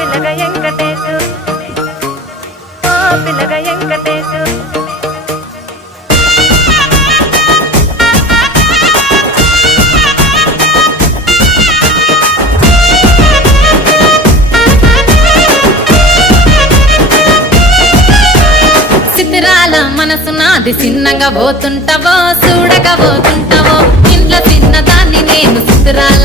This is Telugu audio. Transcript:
పిల్లగా వెంకటేశు ఓ పిల్లగా వెంకటేశు చిత్రాల మనసు నాది చిన్నగా పోతుంటావో చూడగా పోతుంటావో ఇంట్లో చిన్నదాన్ని నేను చిత్రాల